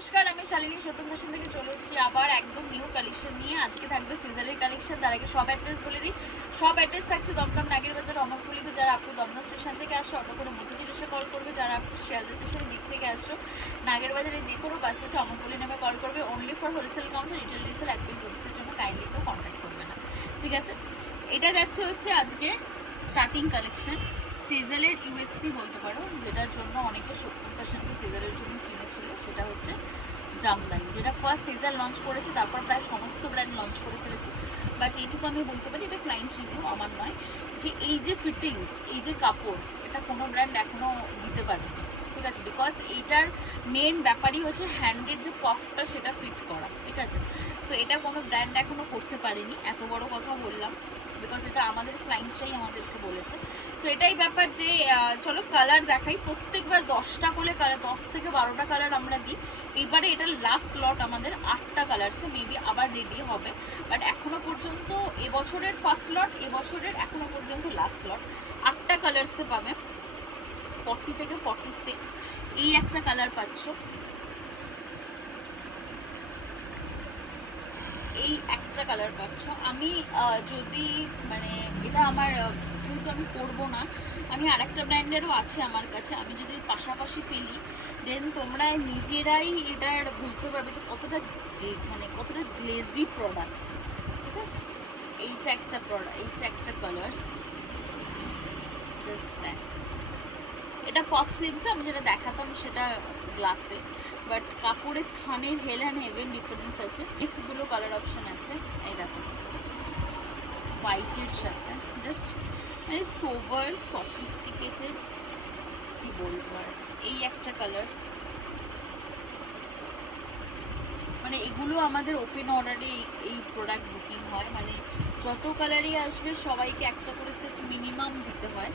নমস্কার, আমি শালিনী সত্য ফ্যাশন থেকে চলে এসেছি আবার একদম নিউ কালেকশন নিয়ে। আজকে থাকবে সিজারের কালেকশন। তার আগে সব অ্যাড্রেস বলে দিই। সব অ্যাড্রেস থাকছে দমদম নাগের বাজার অমরপুলিতে। যারা আপনি দমদম স্টেশন থেকে আসছো অটো করে মতিঝিল এসে কল করবে। যারা শিয়ালদা স্টেশনের দিক থেকে আসছো নাগের বাজারে যে কোনো বাস উঠে অমরপুলি নামে কল করবে। Only for wholesale counter, retail diesel এক পিস অফিসের জন্য কাইন্ডলি কেউ কন্ট্যাক্ট করবে না, ঠিক আছে? এটা যাচ্ছে হচ্ছে আজকে স্টার্টিং কালেকশন সিজারের ইউএসপি বলতে পারো, যেটার জন্য অনেকে সত্য ফ্যাশনকে সিজারের জন্য চিনেছিল। সেটা হচ্ছে জামদানি, যেটা ফার্স্ট সিজার লঞ্চ করেছে, তারপর প্রায় সমস্ত ব্র্যান্ড লঞ্চ করে ফেলেছে। বাট এইটুকু আমি বলতে পারি, এটা ক্লায়েন্ট রিভিউ, আমার নয়, যে এই যে ফিটিংস, এই যে কাপড়, এটা কোনো ব্র্যান্ড এখনও দিতে পারেনি, ঠিক আছে? বিকজ এইটার মেন ব্যাপারই হচ্ছে হ্যান্ডের যে পফটা সেটা ফিট করা, ঠিক আছে? সো এটা কোনো ব্র্যান্ড এখনও করতে পারেনি। এত বড় কথা বললাম বিকজ এটা আমাদের ক্লায়েন্টরাই আমাদেরকে বলেছে। সো এটাই ব্যাপার যে চলো কালার দেখাই। প্রত্যেকবার 10টা করে কালার, 10 থেকে 12টা কালার আমরা দিই। এইবারে এটা লাস্ট লট আমাদের 8টা কালারসে, মেবি আবার রেডি হবে। বাট এখনো পর্যন্ত এবছরের ফার্স্ট লট, এবছরের এখনো পর্যন্ত লাস্ট লট 8টা কালারসে পাবে। 40 থেকে 46 এই একটা কালার পাচ্ছ, এই একটা কালার পাচ্ছ। আমি যদি মানে এটা আমার যেহেতু আমি করবো না, আমি আরেকটা ব্র্যান্ডেরও আছে আমার কাছে, আমি যদি পাশাপাশি ফেলি দেন তোমরা নিজেরাই এটার বুঝতে পারবে যে কতটা মানে কতটা গ্লেজি প্রোডাক্ট, ঠিক আছে? এইটা একটা প্রোডাক্ট, এইটা একটা কালার্স, জাস্ট ব্র্যান্ড। এটা পফ স্লিভসে, আমি যেটা দেখাতাম সেটা গ্লাসে, বাট কাপড়ের থানের হেল অ্যান্ড হেভেন ডিফারেন্স আছে। একটুগুলো কালার অপশন আছে। এই দেখো হোয়াইটের সাথে জাস্ট মানে সোভার সফিস্টিকেটেড, কি বলবো আর, এই একটা কালার্স। মানে এগুলো আমাদের ওপেন অর্ডারে এই প্রোডাক্ট বুকিং হয়। মানে যত কালারই আসবে সবাইকে একটা করে সেট মিনিমাম দিতে হয়,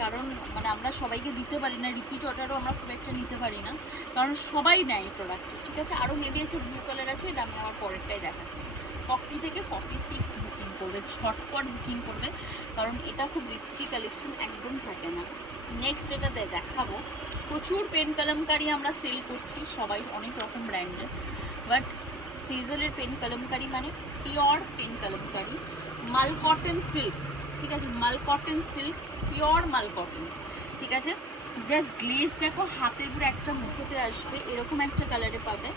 কারণ মানে আমরা সবাইকে দিতে পারি না, রিপিট অর্ডারও আমরা খুব একটা নিতে পারি না, কারণ সবাই নেয় এই প্রোডাক্টটা, ঠিক আছে? আরও মেবি একটু ব্লু কালার আছে, এটা আমি আমার পরেরটাই দেখাচ্ছি। 40 থেকে 46 বুকিং করবে, ঝটপট বুকিং করবে, কারণ এটা খুব রিস্কি কালেকশন, একদম থাকে না। নেক্সট যেটা দেখাবো, প্রচুর পেন কলমকারি আমরা সেল করছি সবাই, অনেক রকম ব্র্যান্ডের, বাট সিজারের পেন কলমকারি মানে পিওর পেন কলমকারি, মাল কটন সিল্ক, ঠিক আছে? মাল কটন সিল্ক, পিওর মাল কটন, ঠিক আছে? জাস্ট গ্লেজ দেখো, হাতের উপরে একটা মুঠোতে আসবে, এরকম একটা কালারে পাবে।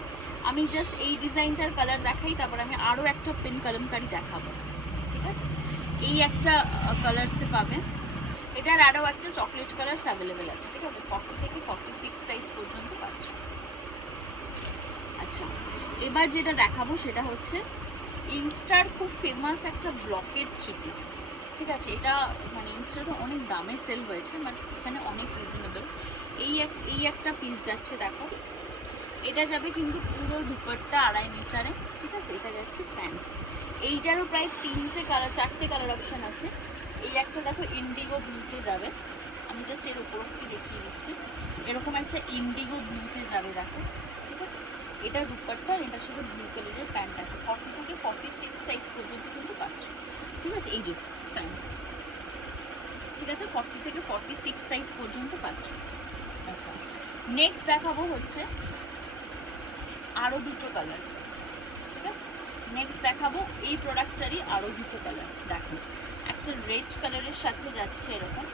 আমি জাস্ট এই ডিজাইনটার কালার দেখাই, তারপর আমি আরও একটা পেন কলমকারি দেখাবো, ঠিক আছে? এই একটা কালার্সে পাবে। এটার আরও একটা চকলেট কালার্স অ্যাভেলেবেল আছে, ঠিক আছে? 40 থেকে 46 সাইজ পর্যন্ত পাচ্ছ। আচ্ছা, এবার যেটা দেখাবো সেটা হচ্ছে ইনস্টার খুব ফেমাস একটা ব্লকের থ্রি পিস, ঠিক আছে? এটা মানে ইনস্টাতে অনেক দামে সেল হয়েছে, বাট এখানে অনেক রিজনেবল। এই একটা পিস যাচ্ছে, দেখো এটা যাবে কিন্তু পুরো দুপাট্টা 2.5 মিটারে, ঠিক আছে? এটা যাচ্ছে প্যান্টস। এইটারও প্রায় 3টে কালার 4টে কালার অপশান আছে। এই একটা দেখো ইন্ডিগো ব্লুতে যাবে, আমি জাস্ট এর উপর কি দেখিয়ে দিচ্ছি, এরকম একটা ইন্ডিগো ব্লুতে যাবে, দেখো, ঠিক আছে? এটা দুপাট্টা, এটার সাথে ব্লু কালারের প্যান্ট আছে। 40 থেকে 46 সাইজ পর্যন্ত কিন্তু পাচ্ছ, ঠিক আছে? এই যে প্যান্টস, ঠিক আছে? 40 থেকে 46 সাইজ পর্যন্ত পাচ্ছ। আচ্ছা, নেক্সট দেখাবো হচ্ছে আরও দুটো কালার, ঠিক আছে? নেক্সট দেখাবো এই প্রোডাক্টটারই আরও দুটো কালার। দেখো একটা রেড কালারের সাথে যাচ্ছে এরকম,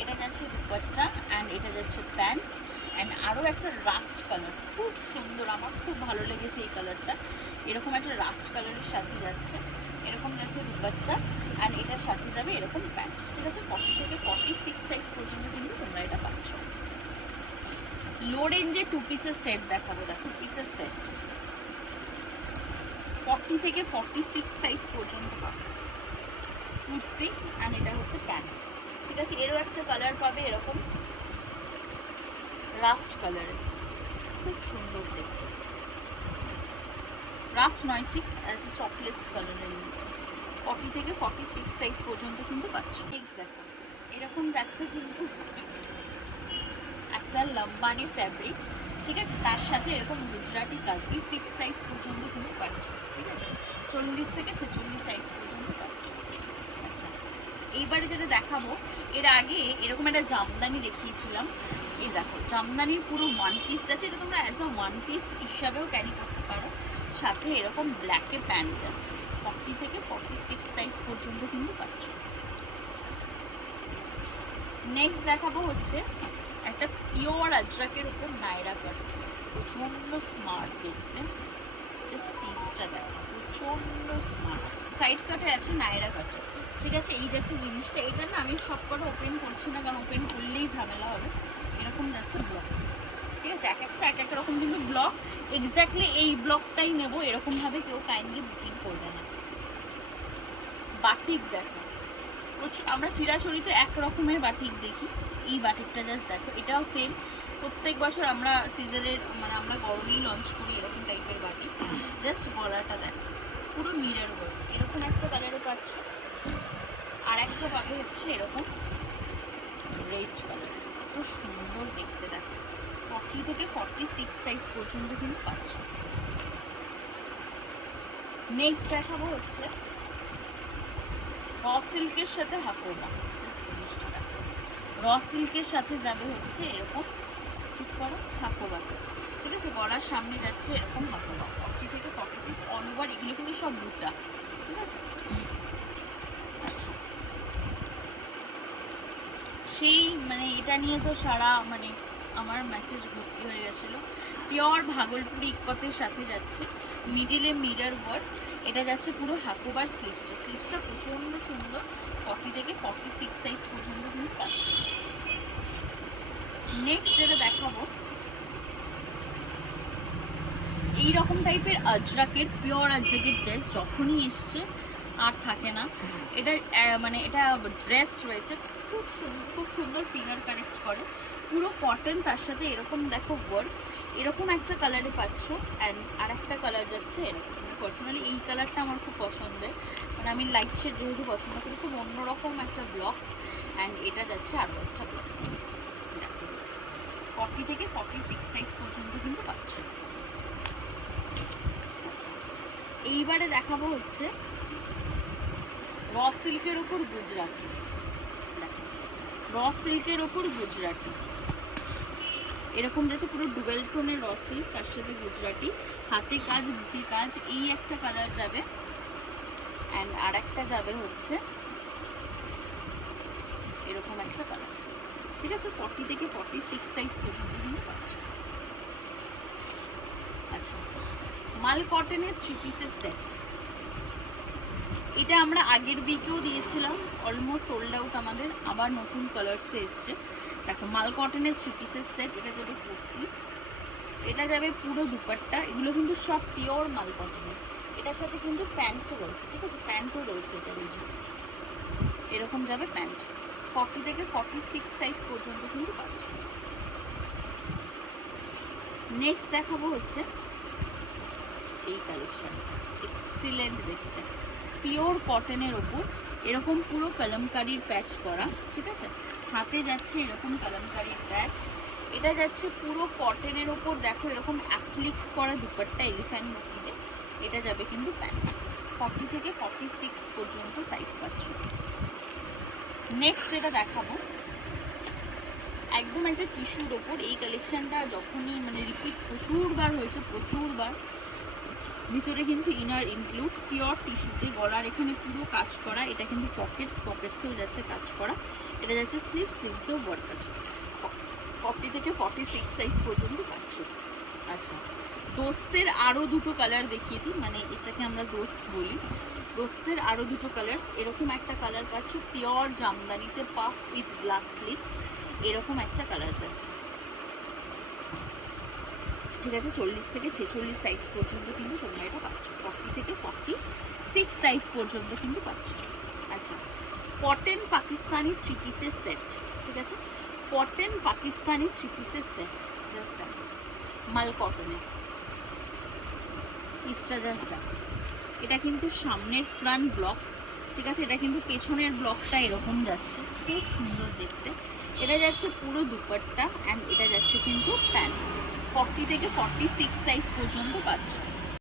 এটা যাচ্ছে দুপাট্টা অ্যান্ড এটা যাচ্ছে প্যান্টস, অ্যান্ড আরও একটা রাস্ট কালার, খুব সুন্দর, আমার খুব ভালো লেগেছে এই কালারটা। এরকম একটা রাস্ট কালারের সাথে যাচ্ছে, এরকম যাচ্ছে দুপাট্টা অ্যান্ড এটার সাথে যাবে এরকম প্যান্ট, ঠিক আছে? 40 থেকে 46 সাইজ পর্যন্ত কিন্তু তোমরা এটা পাচ্ছ। লো রেঞ্জে 2 পিসের সেট দেখাবো, দেখো 2 পিসের সেট 40 থেকে 46 সাইজ পর্যন্ত পাবে, কুর্তি অ্যান্ড এটা হচ্ছে প্যান্টস, ঠিক আছে? এরও একটা কালার পাবে এরকম রাস্ট কালারের, খুব সুন্দর দেখতে, রাস্ট নয় ঠিক আছে, চকলেট কালারের। 40 থেকে 46 সাইজ পর্যন্ত কিন্তু পাচ্ছ। নেক্সট দেখো এরকম যাচ্ছে কিন্তু একটা লম্বানি ফ্যাব্রিক, ঠিক আছে? তার সাথে এরকম গুজরাটি কালকি 6 সাইজ পর্যন্ত কিন্তু পাচ্ছ, ঠিক আছে? 40 থেকে 46 সাইজ পর্যন্ত পাচ্ছ। আচ্ছা, এইবারে যেটা দেখাবো, এর আগে এরকম একটা জামদানি দেখিয়েছিলাম। এই দেখো জামদানির পুরো ওয়ান পিস আছে, এটা তোমরা অ্যাজ আ ওয়ান পিস হিসাবেও ক্যারি করতে পারো। সাথে এরকম ব্ল্যাকে প্যান্ট যাচ্ছে, 40 থেকে 46 সাইজ পর্যন্ত কিন্তু পাচ্ছ। নেক্সট দেখাবো হচ্ছে একটা পিওর আজরাকের উপর নায়রা কাট, প্রচন্ড স্মার্ট দেখতে। জাস্ট পিসটা দেখো, প্রচন্ড স্মার্ট। সাইড কাটে আছে নায়রা কাটে, ঠিক আছে। এই যাচ্ছে জিনিসটা, এটা না আমি সব কটা ওপেন করছি না, কারণ ওপেন করলেই ঝামেলা হবে। এরকম যাচ্ছে ব্লক, ঠিক আছে। এক এক রকম কিন্তু ব্লক। এক্স্যাক্টলি এই ব্লকটাই নেবো এরকমভাবে কেউ কাইন্ডলি বুকিং করবে না। বাটিক দেখো, আমরা চিরাচরিত এক রকমের বাটিক দেখি, এই বাটিকটা জাস্ট দেখো। এটাও সেম, প্রত্যেক বছর আমরা সিজনের মানে আমরা গরমেই লঞ্চ করি এরকম টাইপের বাটিক। জাস্ট গলাটা দেখো, পুরো মিরর ওয়ার্ক, এরকম একটা কালারও পাচ্ছ। আর একটা পাবে হচ্ছে এরকম রেড কালার, খুব সুন্দর দেখতে দেখো। 40 থেকে 46 সাইজ পর্যন্ত কিন্তু পাচ্ছ। নেক্সট দেখাবো হচ্ছে র সিল্কের সাথে হাকোবা। র সিল্কের সাথে যাবে হচ্ছে এরকম, ঠিক করো হাকোবা, ঠিক আছে। গলার সামনে যাচ্ছে এরকম হাকোবা, 40 থেকে 46 অল ওভার। এগুলো কিন্তু সব বুটা, ঠিক আছে। আচ্ছা, সেই মানে এটা নিয়ে তো সারা মানে আমার মেসেজ ভর্তি হয়ে গেছিলো। পিওর ভাগলপুরি ইক্কতের সাথে যাচ্ছে, মিডিলে মিরর ওয়ার্ক। এটা যাচ্ছে পুরো হাকোবার স্লিভসটা প্রচন্ড সুন্দর, 40 থেকে 46 সাইজ পর্যন্ত কিন্তু পাচ্ছি। নেক্সট যেটা দেখাবো, এইরকম টাইপের আজরাকের পিওর আজরাকের ড্রেস যখনই এসছে আর থাকে না। এটা মানে এটা ড্রেস রয়েছে, খুব সুন্দর ফিগার কানেক্ট করে, পুরো কটন, তার সাথে এরকম দেখো ওয়ার্ক। এরকম একটা কালারে পাচ্ছ। অ্যান্ড আর একটা কালার যাচ্ছে এরকম। পার্সোনালি এই কালারটা আমার খুব পছন্দের, মানে আমি লাইট শেড যেহেতু পছন্দ করি, খুব অন্যরকম একটা ব্লক। অ্যান্ড এটা যাচ্ছে আরও একটা ব্লক, দেখো 40 থেকে 46 সাইজ পর্যন্ত কিন্তু পাচ্ছ। আচ্ছা, এইবারে দেখাবো হচ্ছে র সিল্কের ওপর গুজরাটি। র সিল্কের ওপর গুজরাটি এরকম যাচ্ছে, পুরো ডুবেল টোনের র সিল্ক, তার সাথে গুজরাটি, হাতে কাজ বুটি কাজ। এই একটা কালার যাবে। অ্যান্ড আর একটা যাবে হচ্ছে এরকম একটা কালার, ঠিক আছে। 40 থেকে 46 সাইজ পর্যন্ত কিন্তু পাচ্ছ। আচ্ছা, মাল কটনের 3 পিসের সেট, এটা আমরা আগের উইকেও দিয়েছিলাম, অলমোস্ট সোল্ড আউট আমাদের। আবার নতুন কালার্সে এসছে, দেখো মাল কটনের 3 পিসের সেট। এটা যাবে কুর্তি, এটা যাবে পুরো দুপাট্টা। এগুলো কিন্তু সব পিওর মাল কটনের। এটার সাথে কিন্তু প্যান্টসও রয়েছে, ঠিক আছে, প্যান্টও রয়েছে এটার। এরকম যাবে প্যান্ট, 40 থেকে 46 সাইজ পর্যন্ত কিন্তু পাচ্ছ। নেক্সট দেখাবো হচ্ছে এই কালেকশন, এক্সিলেন্ট দেখতে, পিওর কটনের ওপর এরকম পুরো কলমকারির প্যাচ করা, ঠিক আছে। হাতে যাচ্ছে এরকম কলমকারির প্যাচ। এটা যাচ্ছে পুরো কটনের ওপর, দেখো এরকম অ্যাপ্লিক করা দুপাট্টা এলিফ্যান্ট মোটিভে। এটা যাবে কিন্তু প্যান্ট, 40 থেকে 46 পর্যন্ত সাইজ পাচ্ছ। নেক্সট যেটা দেখাবো একদম একটা টিস্যুর ওপর। এই কালেকশনটা যখনই মানে রিপিট প্রচুরবার হয়েছে, প্রচুরবার। ভিতরে কিন্তু ইনার ইনক্লুড, পিওর টিস্যুতে, গলার এখানে পুরো কাজ করা। এটা কিন্তু পকেটসেও যাচ্ছে কাজ করা। এটা যাচ্ছে স্লিভসেও ওয়ার্ক আছে, 40 থেকে 46 সাইজ পর্যন্ত পাচ্ছ। আচ্ছা, দোস্তের আরও দুটো কালার দেখিয়ে দিই, মানে এটাকে আমরা দোস্ত বলি। দোস্তের আরও দুটো কালার, এরকম একটা কালার পাচ্ছ পিওর জামদানিতে, পাফ উইথ গ্লাস স্লিভস। এরকম একটা কালার যাচ্ছে, ঠিক আছে। 40 থেকে 46 সাইজ পর্যন্ত কিন্তু তোমরা এটা পাচ্ছ, 40 থেকে 46 সাইজ পর্যন্ত কিন্তু পাচ্ছ। আচ্ছা, কটন পাকিস্তানি 3 পিসের সেট, ঠিক আছে। কটন পাকিস্তানি 3 পিসের সেট, জাস্ট দেখো মাল কটনের পিসটা, জাস্ট দেখো। এটা কিন্তু সামনের ফ্রন্ট ব্লক, ঠিক আছে। এটা কিন্তু পেছনের ব্লকটা এরকম যাচ্ছে, খুব সুন্দর দেখতে। এটা যাচ্ছে পুরো দুপাট্টা, অ্যান্ড এটা যাচ্ছে কিন্তু প্যান্টস, 40 থেকে 46 সাইজ পর্যন্ত পাচ্ছ।